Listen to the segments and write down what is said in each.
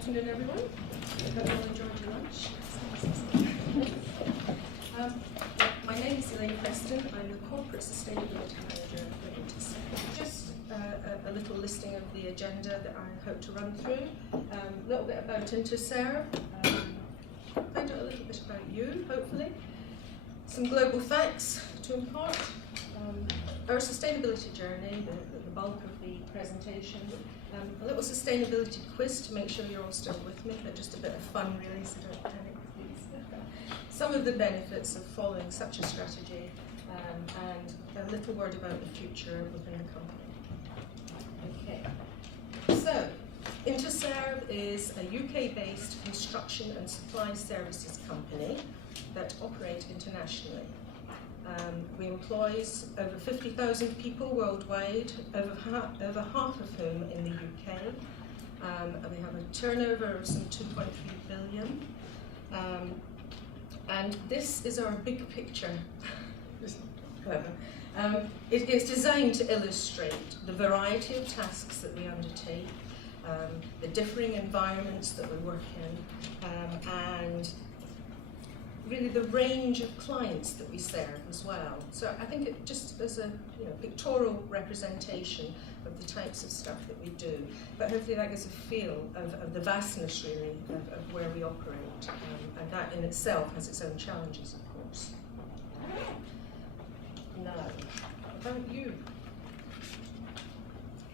afternoon, everyone. I hope you all enjoyed your lunch. My name is Elaine Preston. I'm the Corporate Sustainability Manager Interserve. Just a little listing of the agenda that I hope to run through. A little bit about Interserve. Find out a little bit about you, hopefully. Some global facts to impart. Our sustainability journey, the bulk of the presentation. A little sustainability quiz to make sure you're all still with me, but just a bit of fun really, so don't panic please. Some of the benefits of following such a strategy, and a little word about the future within the company. Okay, so Interserve is a UK-based construction and supply services company that operate internationally. We employ over 50,000 people worldwide, over half of whom in the UK. We have a turnover of some 2.3 billion. And this is our big picture. Clever. It is designed to illustrate the variety of tasks that we undertake, the differing environments that we work in, and really the range of clients that we serve as well. So I think it just as a pictorial representation of the types of stuff that we do, but hopefully that gives a feel of the vastness really of where we operate, and that in itself has its own challenges, of course. Now, about you.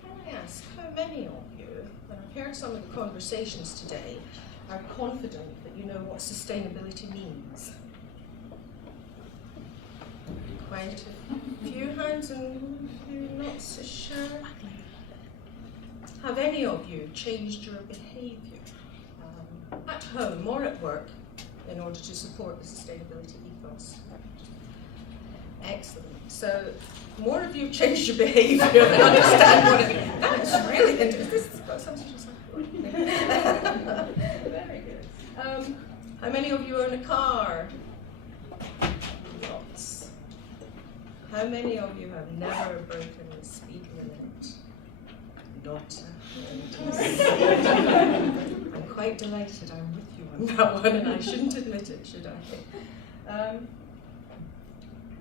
Can I ask how many of you, and I've heard some of the conversations today, are confident that you know what sustainability means? Quite a few hands and a few not so sure. Have any of you changed your behaviour at home or at work in order to support the sustainability ethos? Excellent. So more of you changed your behaviour and understand what it means. That's really interesting. This has got something to say. Very good. How many of you own a car? Lots. How many of you have never broken the speed limit? Not I'm quite delighted I'm with you on that one, and I shouldn't admit it, should I? How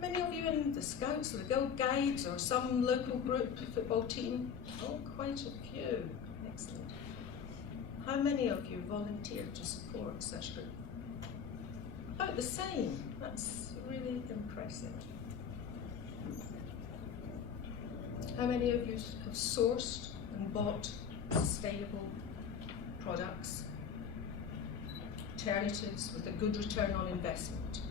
many of you in the Scouts or the Guild Guides or some local group, football team? Oh, quite a few. Excellent. How many of you volunteer to support such group? About the same. That's really impressive. How many of you have sourced and bought sustainable products, alternatives with a good return on investment?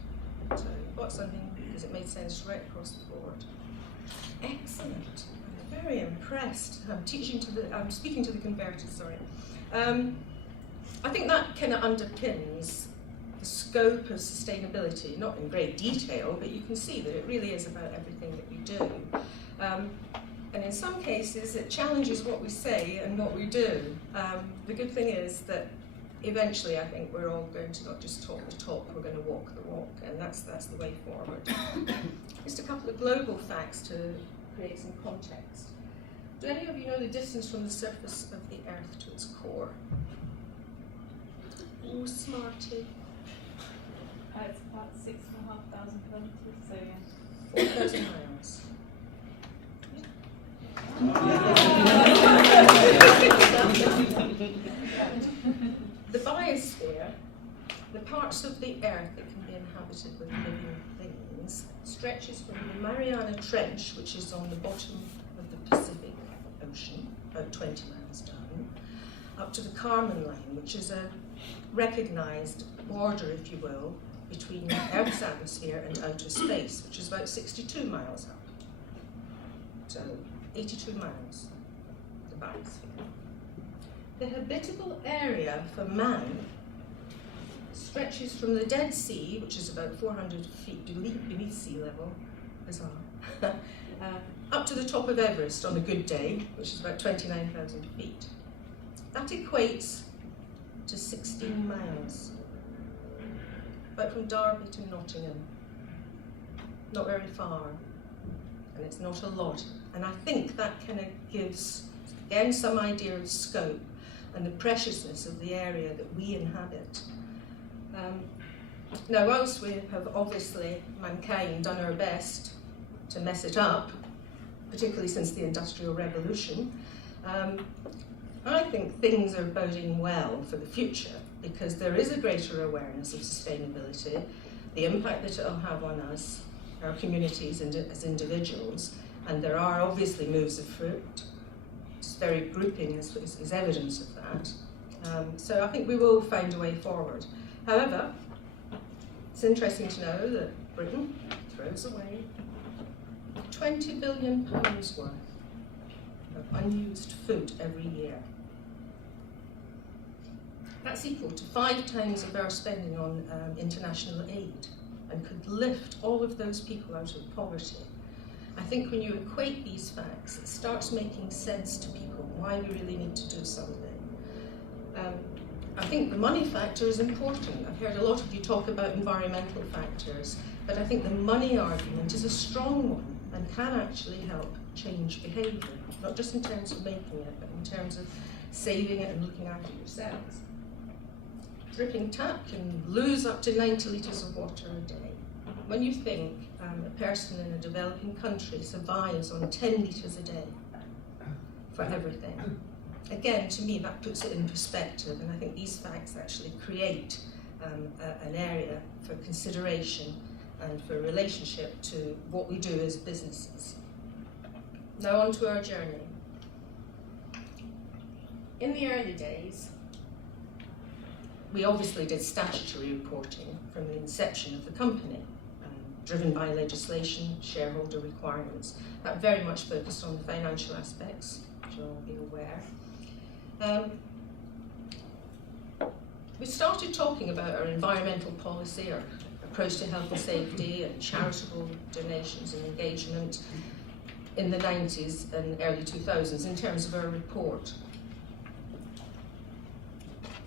So you bought something because it made sense right across the board. Excellent. I'm very impressed. I'm speaking to the converters, sorry. I think that kind of underpins the scope of sustainability, not in great detail, but you can see that it really is about everything that we do. And in some cases, it challenges what we say and what we do. The good thing is that eventually, I think we're all going to not just talk the talk, we're going to walk the walk, and that's the way forward. Just a couple of global facts to create some context. Do any of you know the distance from the surface of the Earth to its core? Oh, smarty. It's about 6,500 kilometres, so yeah. 4,000 miles. The biosphere, the parts of the Earth that can be inhabited with living things, stretches from the Mariana Trench, which is on the bottom of the Pacific Ocean, about 20 miles down, up to the Kármán line, which is a recognised border, if you will, between Earth's atmosphere and outer space, which is about 62 miles up. So 82 miles, the biosphere. The habitable area for man stretches from the Dead Sea, which is about 400 feet beneath sea level, bizarre, up to the top of Everest on a good day, which is about 29,000 feet. That equates to 16 miles, about from Derby to Nottingham. Not very far, and it's not a lot. And I think that kind of gives, again, some idea of scope and the preciousness of the area that we inhabit. Now, whilst we have obviously, mankind, done our best to mess it up, particularly since the Industrial Revolution, I think things are boding well for the future, because there is a greater awareness of sustainability, the impact that it will have on us, our communities as individuals, and there are obviously moves afoot. This very grouping is evidence of that. So I think we will find a way forward. However, it's interesting to know that Britain throws away £20 billion worth of unused food every year. That's equal to 5 times of our spending on international aid, and could lift all of those people out of poverty. I think when you equate these facts, it starts making sense to people why we really need to do something. I think the money factor is important. I've heard a lot of you talk about environmental factors, but I think the money argument is a strong one and can actually help change behaviour, not just in terms of making it, but in terms of saving it and looking after yourselves. Dripping tap can lose up to 90 litres of water a day. When you think a person in a developing country survives on 10 litres a day for everything, again, to me, that puts it in perspective, and I think these facts actually create an area for consideration and for relationship to what we do as businesses. Now on to our journey. In the early days, we obviously did statutory reporting from the inception of the company, driven by legislation, shareholder requirements. That very much focused on the financial aspects, which you'll all be aware. We started talking about our environmental policy, our approach to health and safety, and charitable donations and engagement in the 90s and early 2000s in terms of our report.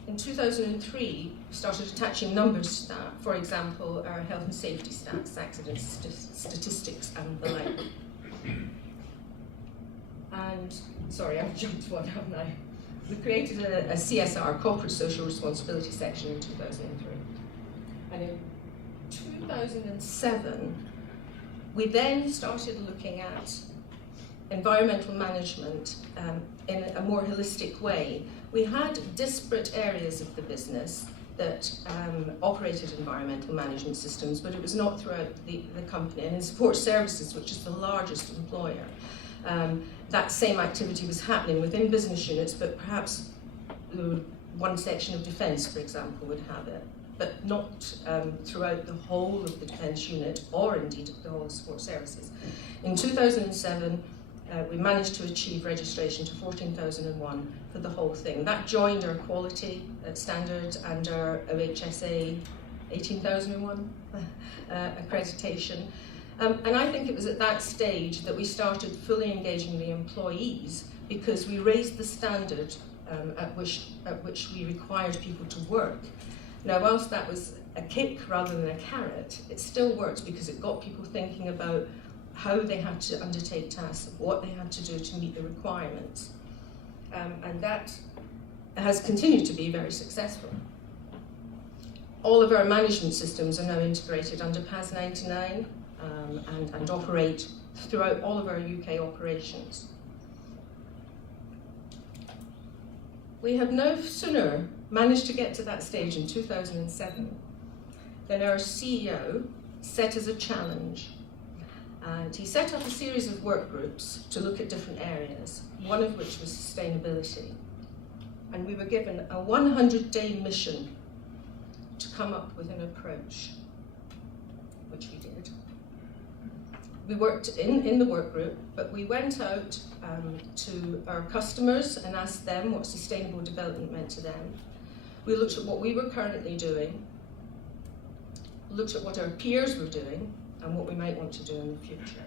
In 2003, we started attaching numbers to that, for example, our health and safety stats, accident statistics and the like. And, sorry, I've jumped one, haven't I? We created a CSR, Corporate Social Responsibility section in 2003. And in 2007, we then started looking at environmental management in a more holistic way. We had disparate areas of the business that operated environmental management systems, but it was not throughout the company. And in support services, which is the largest employer, that same activity was happening within business units, but perhaps one section of defence, for example, would have it, but not throughout the whole of the defence unit, or indeed the whole of support services. In 2007, we managed to achieve registration to 14,001 for the whole thing. That joined our quality standards and our OHSA 18,001 accreditation. And I think it was at that stage that we started fully engaging the employees, because we raised the standard at which we required people to work. Now, whilst that was a kick rather than a carrot, it still worked because it got people thinking about how they had to undertake tasks, what they had to do to meet the requirements. And that has continued to be very successful. All of our management systems are now integrated under PAS 99 and operate throughout all of our UK operations. We have no sooner managed to get to that stage in 2007 than our CEO set as a challenge. And he set up a series of work groups to look at different areas, one of which was sustainability. And we were given a 100-day mission to come up with an approach, which we did. We worked in the work group, but we went out to our customers and asked them what sustainable development meant to them. We looked at what we were currently doing, looked at what our peers were doing, and what we might want to do in the future.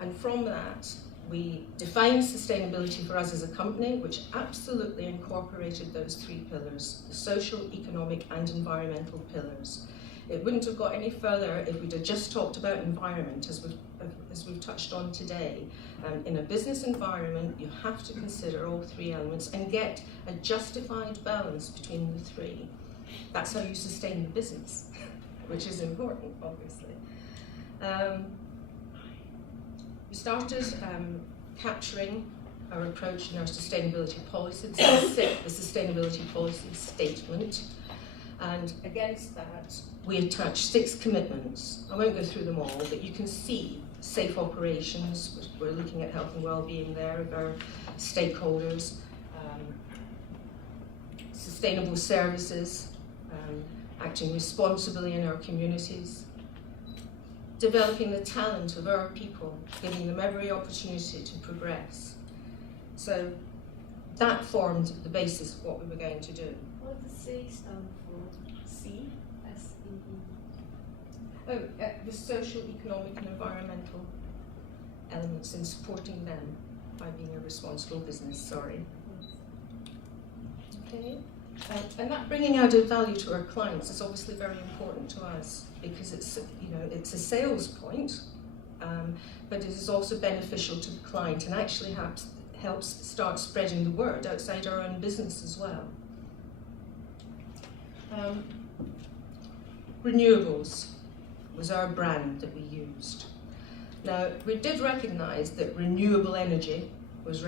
And from that, we defined sustainability for us as a company, which absolutely incorporated those 3 pillars, the social, economic, and environmental pillars. It wouldn't have got any further if we'd have just talked about environment, as we've touched on today. In a business environment, you have to consider all three elements and get a justified balance between the three. That's how you sustain the business, which is important, obviously. We started capturing our approach in our sustainability policy, the sustainability policy statement, and against that we attached 6 commitments. I won't go through them all, but you can see safe operations. We're looking at health and well-being there of our stakeholders, sustainable services, acting responsibly in our communities, developing the talent of our people, giving them every opportunity to progress. So that formed the basis of what we were going to do. What does C stand for? C? S-E-E. The social, economic and environmental elements in supporting them by being a responsible business, sorry. Okay. And that bringing added value to our clients is obviously very important to us because it's, it's a sales point, but it is also beneficial to the client and actually helps start spreading the word outside our own business as well. Renewables was our brand that we used. Now, we did recognise that renewable energy was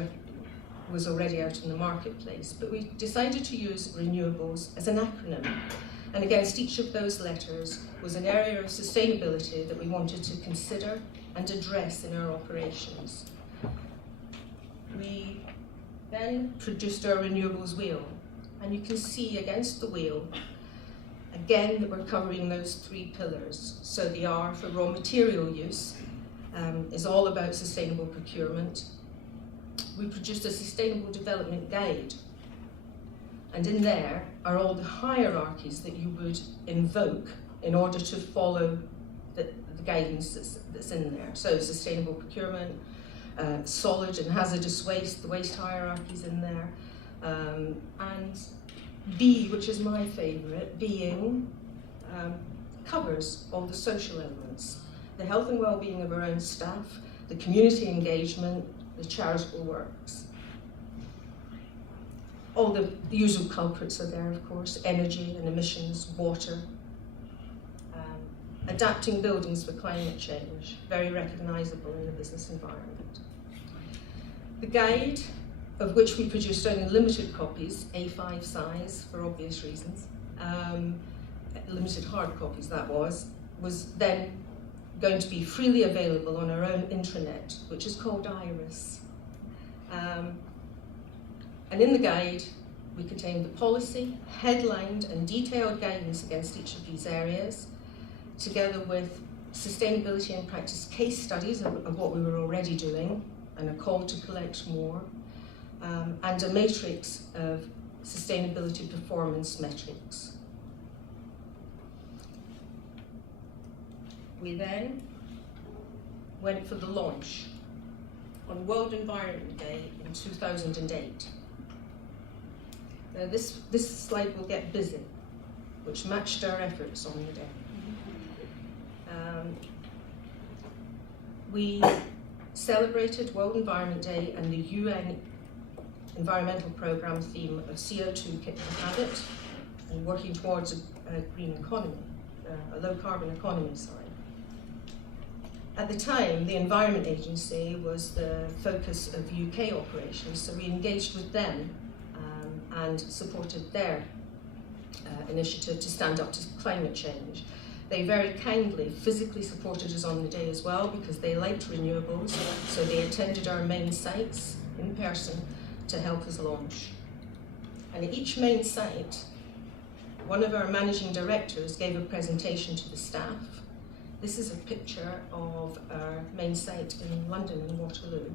already out in the marketplace, but we decided to use renewables as an acronym. And against each of those letters was an area of sustainability that we wanted to consider and address in our operations. We then produced our renewables wheel, and you can see against the wheel again that we're covering those 3 pillars. So the R for raw material use is all about sustainable procurement. We produced a sustainable development guide, and in there are all the hierarchies that you would invoke in order to follow the guidance that's in there. So sustainable procurement, solid and hazardous waste, the waste hierarchies in there, and B, which is my favourite, being covers all the social elements, the health and well-being of our own staff, the community engagement, the charitable works. All the usual culprits are there, of course, energy and emissions, water, adapting buildings for climate change, very recognisable in the business environment. The guide, of which we produced only limited copies, A5 size for obvious reasons, limited hard copies that was then going to be freely available on our own intranet, which is called Iris. And in the guide, we contained the policy, headlined and detailed guidance against each of these areas, together with sustainability and practice case studies of what we were already doing, and a call to collect more, and a matrix of sustainability performance metrics. We then went for the launch on World Environment Day in 2008. Now this slide will get busy, which matched our efforts on the day. We celebrated World Environment Day and the UN Environmental Programme theme of CO2 kit for habit and working towards a green economy, a low carbon economy, sorry. At the time, the Environment Agency was the focus of UK operations, so we engaged with them and supported their initiative to stand up to climate change. They very kindly physically supported us on the day as well because they liked renewables, so they attended our main sites in person to help us launch. And at each main site, one of our managing directors gave a presentation to the staff. This is a picture of our main site in London, in Waterloo.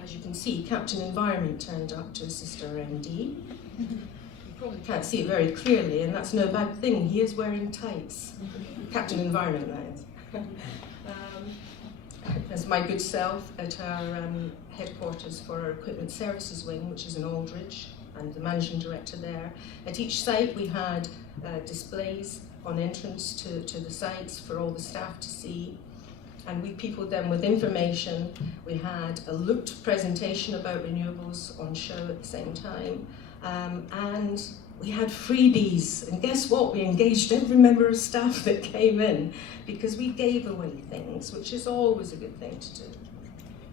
As you can see, Captain Environment turned up to assist our MD. You probably can't see it very clearly, and that's no bad thing. He is wearing tights. Captain Environment, that is. There's my good self at our headquarters for our Equipment Services Wing, which is in Aldridge, and the managing director there. At each site we had displays on entrance to the sites for all the staff to see. and we peopled them with information. We had a looped presentation about renewables on show at the same time, and we had freebies, and guess what? We engaged every member of staff that came in because we gave away things, which is always a good thing to do.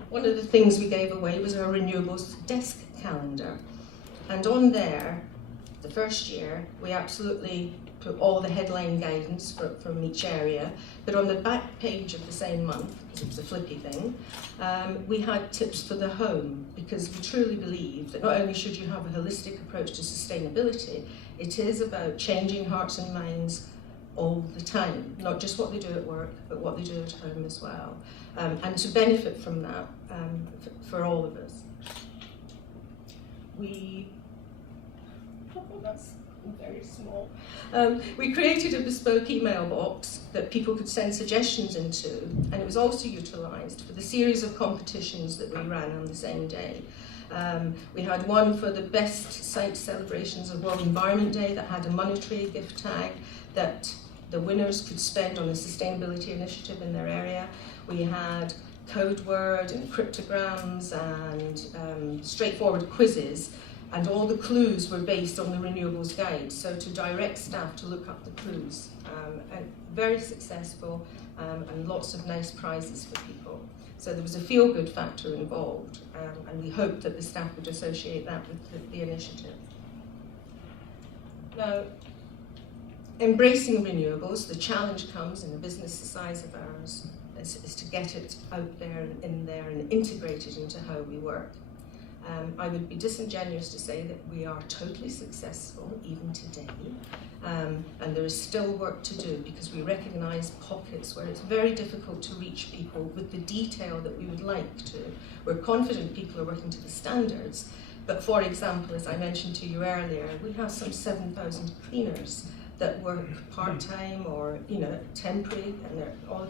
One of the things we gave away was our renewables desk calendar, and on there, the first year, we absolutely put all the headline guidance from each area, but on the back page of the same month, because it was a flippy thing, we had tips for the home, because we truly believe that not only should you have a holistic approach to sustainability, it is about changing hearts and minds all the time, not just what they do at work, but what they do at home as well, and to benefit from that for all of us. That's very small. We created a bespoke email box that people could send suggestions into, and it was also utilised for the series of competitions that we ran on the same day. We had one for the best site celebrations of World Environment Day that had a monetary gift tag that the winners could spend on a sustainability initiative in their area. We had code word and cryptograms and straightforward quizzes, and all the clues were based on the renewables guide, so to direct staff to look up the clues. And very successful, and lots of nice prizes for people. So there was a feel-good factor involved, and we hoped that the staff would associate that with the initiative. Now, embracing renewables, the challenge comes in a business the size of ours, is to get it out there and in there and integrate it into how we work. I would be disingenuous to say that we are totally successful even today, and there is still work to do because we recognise pockets where it's very difficult to reach people with the detail that we would like to. We're confident people are working to the standards, but for example, as I mentioned to you earlier, we have some 7,000 cleaners that work part-time or temporary, and they're all.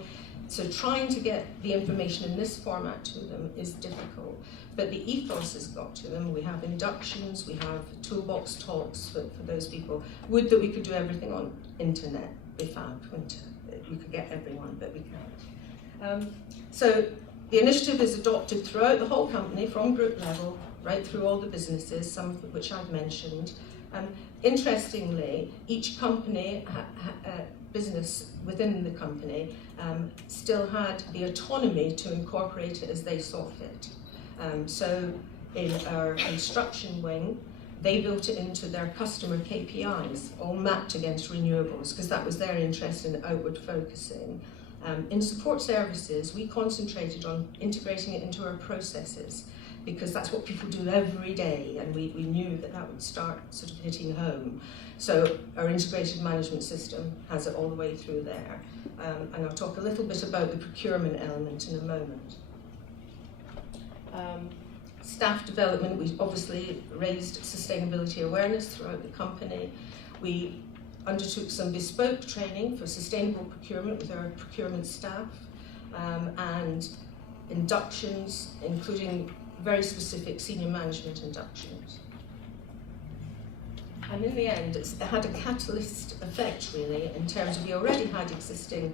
So trying to get the information in this format to them is difficult, but the ethos has got to them. We have inductions, we have toolbox talks for those people. Would that we could do everything on internet, be fab, wouldn't it? We could get everyone, but we can't. So the initiative is adopted throughout the whole company, from group level, right through all the businesses, some of which I've mentioned. Interestingly, each company, business within the company, still had the autonomy to incorporate it as they saw fit. So in our construction wing, they built it into their customer KPIs, all mapped against renewables, because that was their interest in outward focusing. In support services, we concentrated on integrating it into our processes, because that's what people do every day, and we knew that that would start sort of hitting home. So our integrated management system has it all the way through there. And I'll talk a little bit about the procurement element in a moment. Staff development, we obviously raised sustainability awareness throughout the company. We undertook some bespoke training for sustainable procurement with our procurement staff, and inductions, including very specific senior management inductions. And in the end, it had a catalyst effect, really, in terms of we already had existing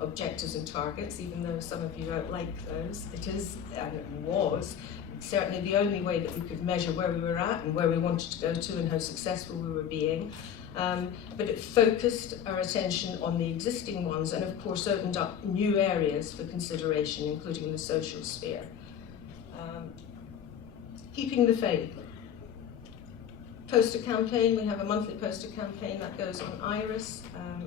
objectives and targets, even though some of you don't like those. It is, and it was, certainly the only way that we could measure where we were at and where we wanted to go to and how successful we were being. But it focused our attention on the existing ones and, of course, opened up new areas for consideration, including the social sphere. Keeping the faith. Poster campaign, we have a monthly poster campaign that goes on Iris,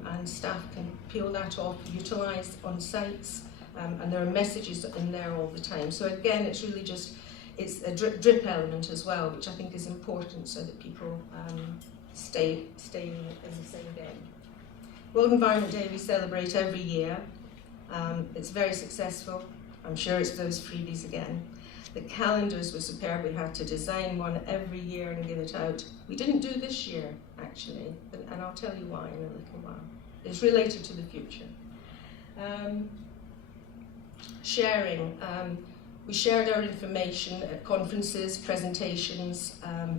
and staff can peel that off, utilise on sites, and there are messages in there all the time. So again, it's really just, it's a drip element as well, which I think is important so that people stay in the same game. World Environment Day we celebrate every year. It's very successful. I'm sure it's those freebies again. The calendars were superb. We had to design one every year and give it out. We didn't do this year, actually, and I'll tell you why in a little while. It's related to the future. Sharing. We shared our information at conferences, presentations.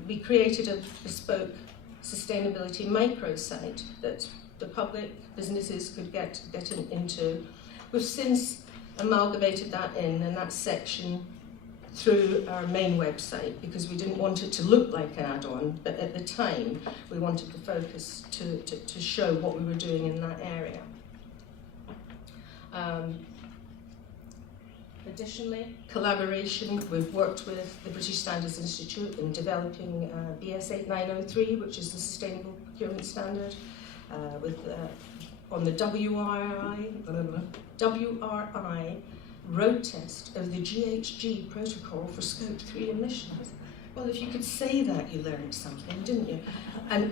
We created a bespoke sustainability microsite that the public, businesses could get into. We've since amalgamated that in, and that section through our main website, because we didn't want it to look like an add-on, but at the time we wanted the focus to show what we were doing in that area. Additionally, collaboration, we've worked with the British Standards Institute in developing BS 8903, which is the Sustainable Procurement Standard, on the WRI road test of the GHG protocol for Scope 3 emissions. Well, if you could say that, you learned something, didn't you?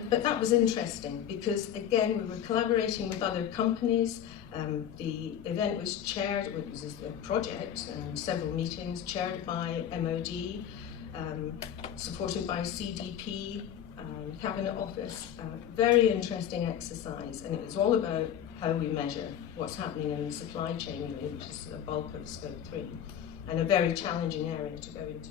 But that was interesting because, again, we were collaborating with other companies. The event was chaired, it was a project and several meetings, chaired by MOD, supported by CDP, Cabinet Office. Very interesting exercise, and it was all about how we measure what's happening in the supply chain, really, which is the bulk of Scope 3, and a very challenging area to go into.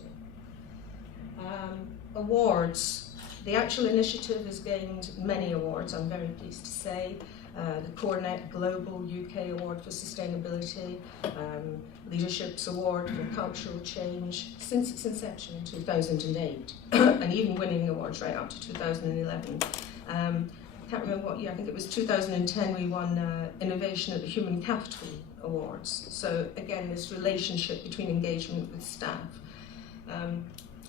Awards. The actual initiative has gained many awards, I'm very pleased to say. The CoreNet Global UK Award for Sustainability, Leadership's Award for Cultural Change since its inception in 2008, and even winning awards right up to 2011. I can't remember what year, I think it was 2010 we won Innovation at the Human Capital Awards. So again, this relationship between engagement with staff.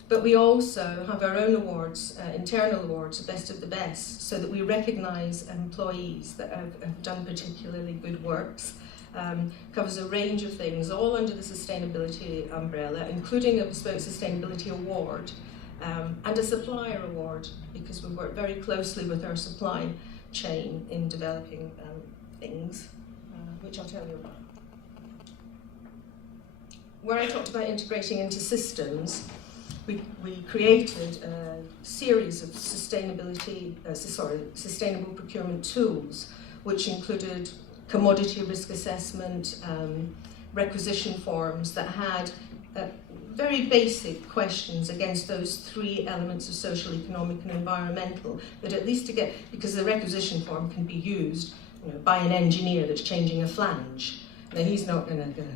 But we also have our own awards, internal awards, Best of the Best, so that we recognise employees that have done particularly good works. Covers a range of things, all under the sustainability umbrella, including a bespoke sustainability award and a supplier award, because we work very closely with our supply chain in developing things, which I'll tell you about. Where I talked about integrating into systems, we created a series of sustainable procurement tools, which included commodity risk assessment, requisition forms that had very basic questions against those three elements of social, economic and environmental, but at least to get, because the requisition form can be used by an engineer that's changing a flange. Now he's not going to go,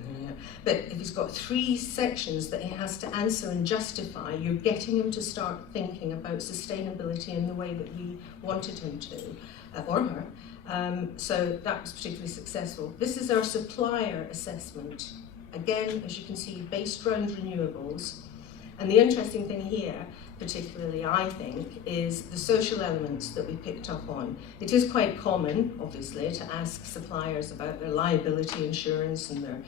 but if he's got three sections that he has to answer and justify, you're getting him to start thinking about sustainability in the way that we wanted him to, or her. So that was particularly successful. This is our supplier assessment. Again, as you can see, based around renewables. And the interesting thing here, particularly I think, is the social elements that we picked up on. It is quite common, obviously, to ask suppliers about their liability insurance and their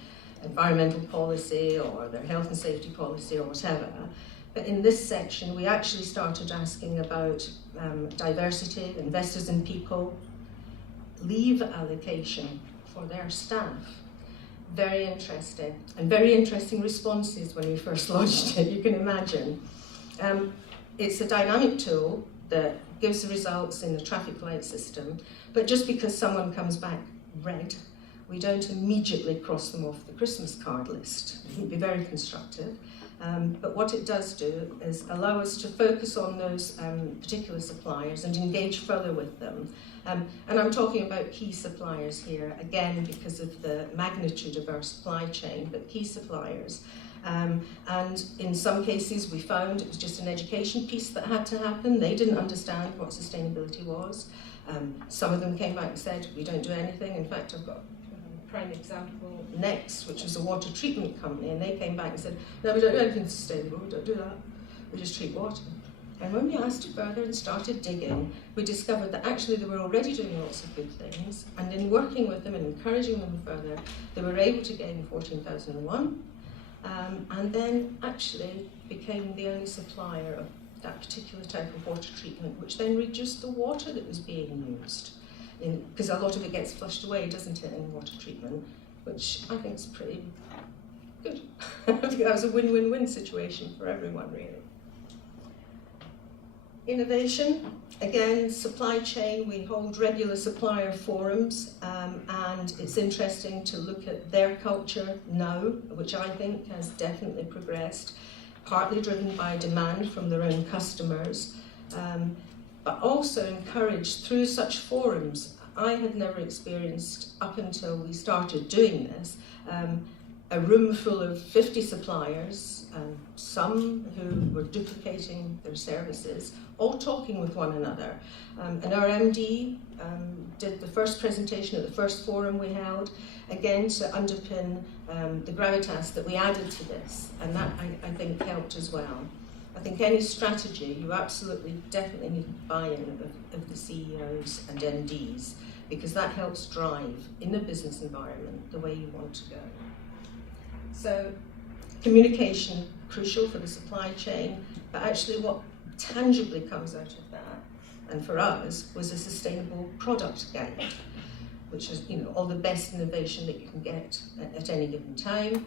environmental policy or their health and safety policy or whatever. But in this section, we actually started asking about diversity, investors in people, leave allocation for their staff. Very interesting, and very interesting responses when we first launched it, you can imagine. It's a dynamic tool that gives the results in the traffic light system, but just because someone comes back red, we don't immediately cross them off the Christmas card list. It would be very constructive. But what it does do is allow us to focus on those particular suppliers and engage further with them. And I'm talking about key suppliers here, again, because of the magnitude of our supply chain, but key suppliers. And in some cases we found it was just an education piece that had to happen. They didn't understand what sustainability was. Some of them came back and said, we don't do anything. In fact, I've got a prime example next, which was a water treatment company, and they came back and said, no, we don't do anything sustainable, we don't do that. We just treat water. And when we asked further and started digging, we discovered that actually they were already doing lots of good things, and in working with them and encouraging them further, they were able to gain 14,001, and then actually became the only supplier of that particular type of water treatment, which then reduced the water that was being used. Because a lot of it gets flushed away, doesn't it, in water treatment, which I think is pretty good. I think that was a win-win-win situation for everyone, really. Innovation, again, supply chain, we hold regular supplier forums, and it's interesting to look at their culture now, which I think has definitely progressed, partly driven by demand from their own customers, but also encouraged through such forums. I had never experienced, up until we started doing this, a room full of 50 suppliers, some who were duplicating their services, all talking with one another. And our MD did the first presentation at the first forum we held, again to underpin the gravitas that we added to this, and that I think helped as well. I think any strategy, you absolutely definitely need buy-in of the CEOs and MDs, because that helps drive, in a business environment, the way you want to go. So, communication, crucial for the supply chain, but actually what tangibly comes out of that, and for us, was a sustainable product gate, which is, all the best innovation that you can get at any given time.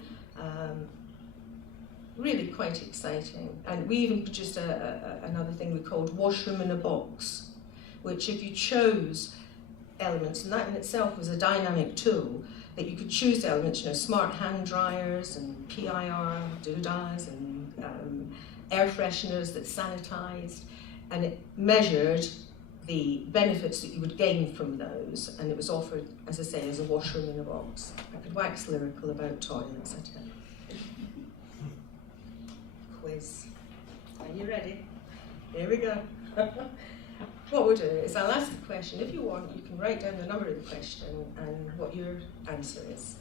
Really quite exciting. And we even produced another thing we called Washroom in a Box, which if you chose elements, and that in itself was a dynamic tool, that you could choose elements, smart hand dryers and PIR doodahs and air fresheners that sanitized, and it measured the benefits that you would gain from those, and it was offered, as I say, as a washroom in a box. I could wax lyrical about toilets, I tell you. Quiz. Are you ready? Here we go. What we'll do is I'll ask the question. If you want, you can write down the number of the question and what your answer is.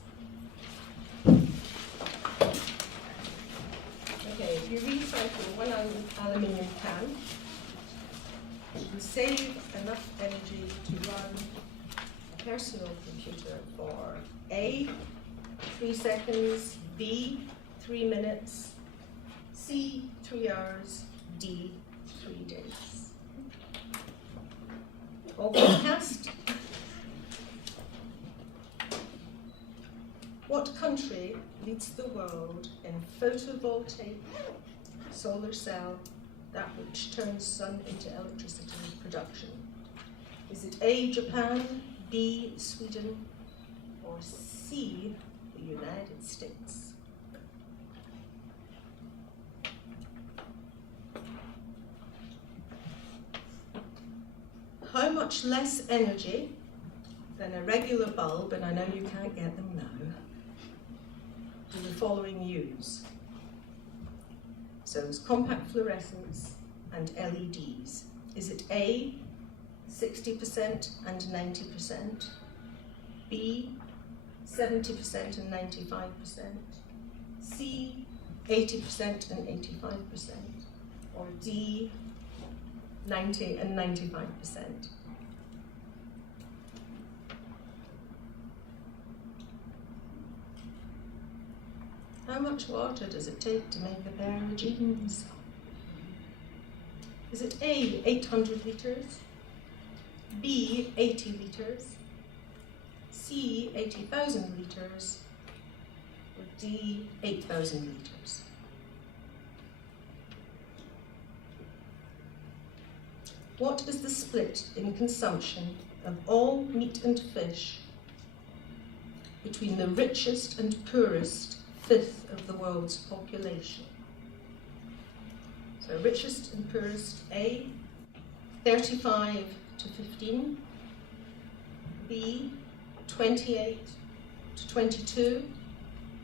Okay, if you recycle one aluminium can, you can save enough energy to run a personal computer for A, 3 seconds, B, 3 minutes, C, 3 hours, D, 3 days. All forecast. What country leads the world in photovoltaic solar cell, that which turns sun into electricity production? Is it A, Japan, B, Sweden, or C, the United States? How much less energy than a regular bulb, and I know you can't get them now, do the following use? So it's compact fluorescents and LEDs. Is it A, 60% and 90%, B, 70% and 95%, C, 80% and 85%, or D, 90 and 95%. How much water does it take to make a pair of jeans? Is it A, 800 litres, B, 80 litres, C, 80,000 litres, or D, 8,000 litres? What is the split in consumption of all meat and fish between the richest and poorest fifth of the world's population? So richest and poorest, A, 35 to 15, B, 28 to 22,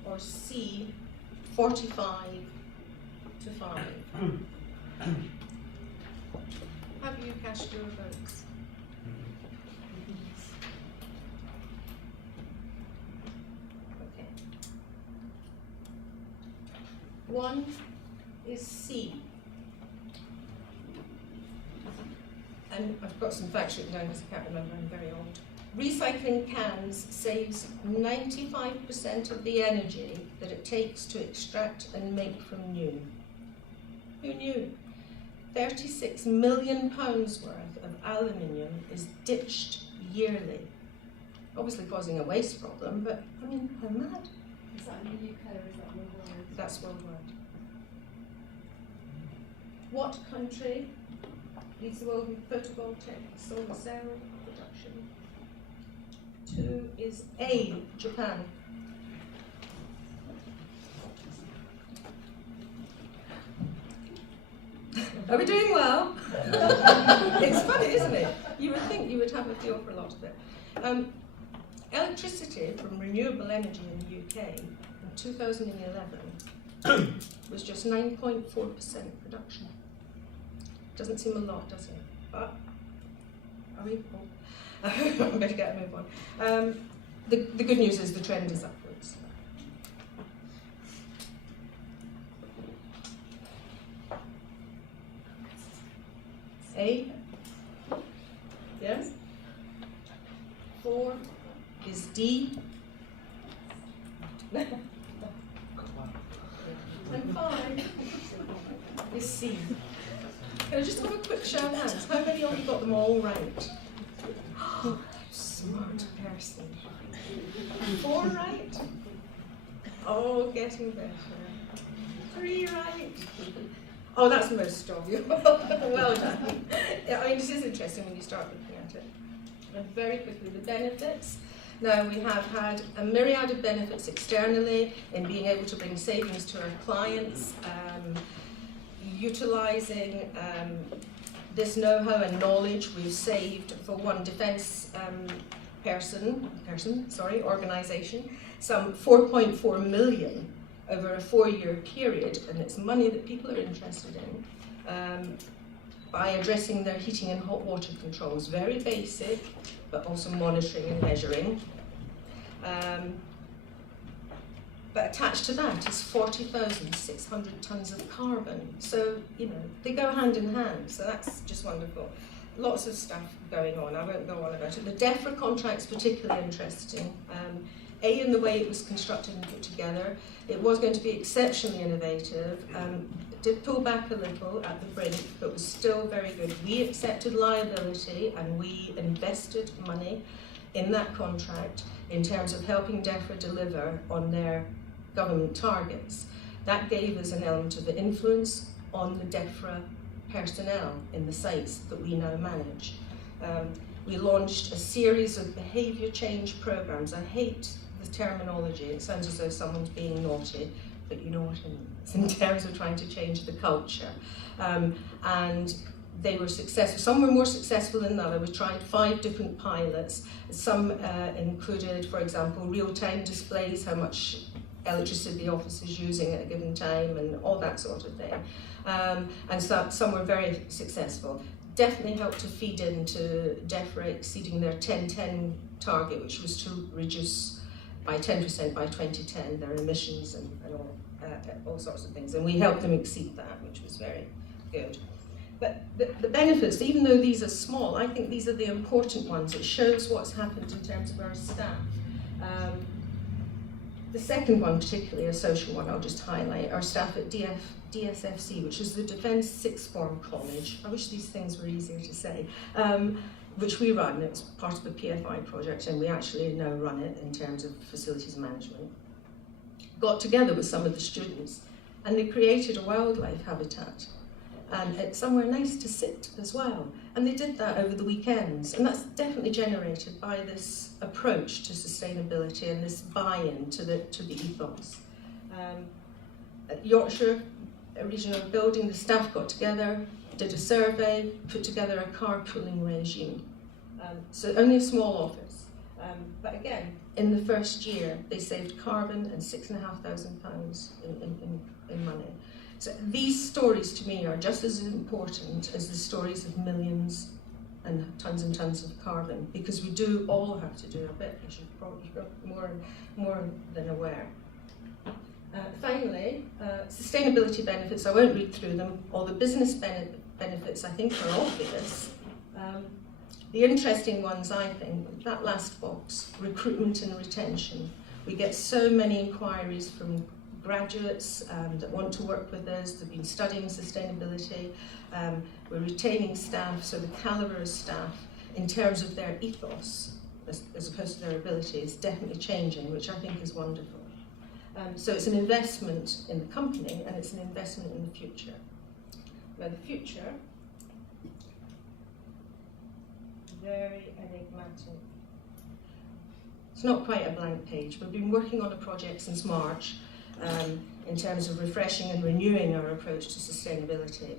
or C, 45 to 5. Have you cast your votes? Okay. 1 is C. And I've got some facts written down because I can't remember, I'm very old. Recycling cans saves 95% of the energy that it takes to extract and make from new. Who knew? 36 million pounds worth of aluminium is ditched yearly. Obviously causing a waste problem, but I mean, how mad? Is that in the UK or is that worldwide? That's worldwide. What country leads the world in photovoltaic solar cell production? 2 is A, Japan. Are we doing well? It's funny, isn't it? You would think you would have a feel for a lot of it. Electricity from renewable energy in the UK, in 2011 was just 9.4% reduction. Doesn't seem a lot, does it? But, are we? Oh. I better get a move on. The good news is the trend is upwards. A? Yes? 4 is D. And 5 is C. Can I just have a quick show of hands? How many of you got them all right? Oh, smart person. 4 right? Oh, getting better. 3 right? Oh, that's most of you. Well done. Yeah, I mean, this is interesting when you start looking at it. And very quickly, the benefits. Now, we have had a myriad of benefits externally in being able to bring savings to our clients, utilising this know-how and knowledge we've saved for one defence organisation, some 4.4 million over a 4-year period, and it's money that people are interested in, by addressing their heating and hot water controls. Very basic, but also monitoring and measuring. But attached to that is 40,600 tonnes of carbon. So, you know, they go hand in hand, so that's just wonderful. Lots of stuff going on, I won't go on about it. The DEFRA contract's particularly interesting. A, in the way it was constructed and put together. It was going to be exceptionally innovative. It did pull back a little at the brink, but was still very good. We accepted liability and we invested money in that contract in terms of helping DEFRA deliver on their government targets. That gave us an element of influence on the DEFRA personnel in the sites that we now manage. We launched a series of behaviour change programmes. I hate the terminology, it sounds as though someone's being naughty, but you know what I mean. It's in terms of trying to change the culture. And they were successful. Some were more successful than others. We tried 5 different pilots. Some included, for example, real-time displays, how much electricity the office is using at a given time and all that sort of thing. And so, some were very successful. Definitely helped to feed into DEFRA exceeding their 10-10 target, which was to reduce by 10% by 2010 their emissions and all sorts of things. And we helped them exceed that, which was very good. But the benefits, even though these are small, I think these are the important ones. It shows what's happened in terms of our staff. The second one, particularly a social one, I'll just highlight, our staff at DSFC, which is the Defence Sixth Form College. I wish these things were easier to say. Which we run. It's part of the PFI project, and we actually now run it in terms of facilities management. Got together with some of the students, and they created a wildlife habitat. And it's somewhere nice to sit as well. And they did that over the weekends. And that's definitely generated by this approach to sustainability and this buy-in to the ethos. At Yorkshire Regional Building, the staff got together, did a survey, put together a carpooling regime. So only a small office. But again, in the first year, they saved carbon and £6,500 in money. So these stories to me are just as important as the stories of millions and tons of carbon, because we do all have to do a bit, as you've probably got more than aware. Finally, sustainability benefits, I won't read through them. All the business benefits I think are obvious. The interesting ones, I think, that last box, recruitment and retention. We get so many inquiries from graduates that want to work with us, they've been studying sustainability. We're retaining staff, so the calibre of staff in terms of their ethos as opposed to their ability is definitely changing, which I think is wonderful. So it's an investment in the company and it's an investment in the future. Now the future, very enigmatic. It's not quite a blank page. We've been working on a project since March in terms of refreshing and renewing our approach to sustainability.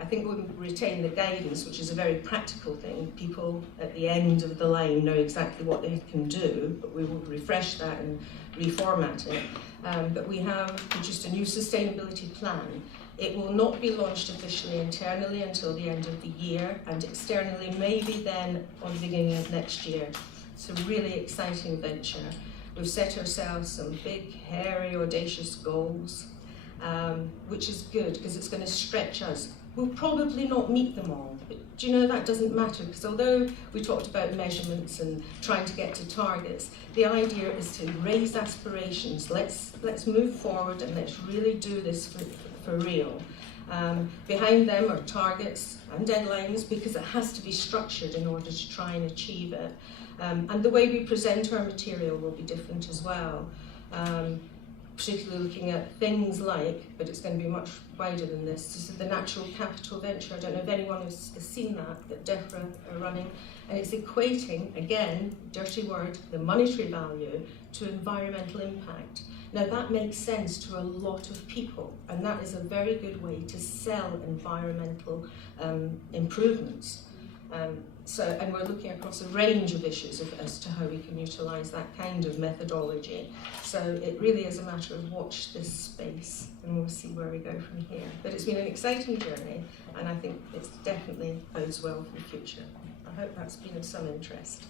I think we'll retain the guidance, which is a very practical thing. People at the end of the line know exactly what they can do, but we will refresh that and reformat it. But we have produced a new sustainability plan. It will not be launched officially internally until the end of the year, and externally maybe then on the beginning of next year. It's a really exciting venture. We've set ourselves some big, hairy, audacious goals, which is good because it's going to stretch us. We'll probably not meet them all, but do you know that doesn't matter, because although we talked about measurements and trying to get to targets, the idea is to raise aspirations. Let's move forward and let's really do this for real. Behind them are targets and deadlines, because it has to be structured in order to try and achieve it. And the way we present our material will be different as well. Particularly looking at things like, but it's going to be much wider than this. This is the natural capital venture. I don't know if anyone has seen that DEFRA are running. And it's equating, again, dirty word, the monetary value to environmental impact. Now that makes sense to a lot of people, and that is a very good way to sell environmental improvements. And we're looking across a range of issues as to how we can utilise that kind of methodology. So it really is a matter of watch this space, and we'll see where we go from here. But it's been an exciting journey, and I think it definitely bodes well for the future. I hope that's been of some interest.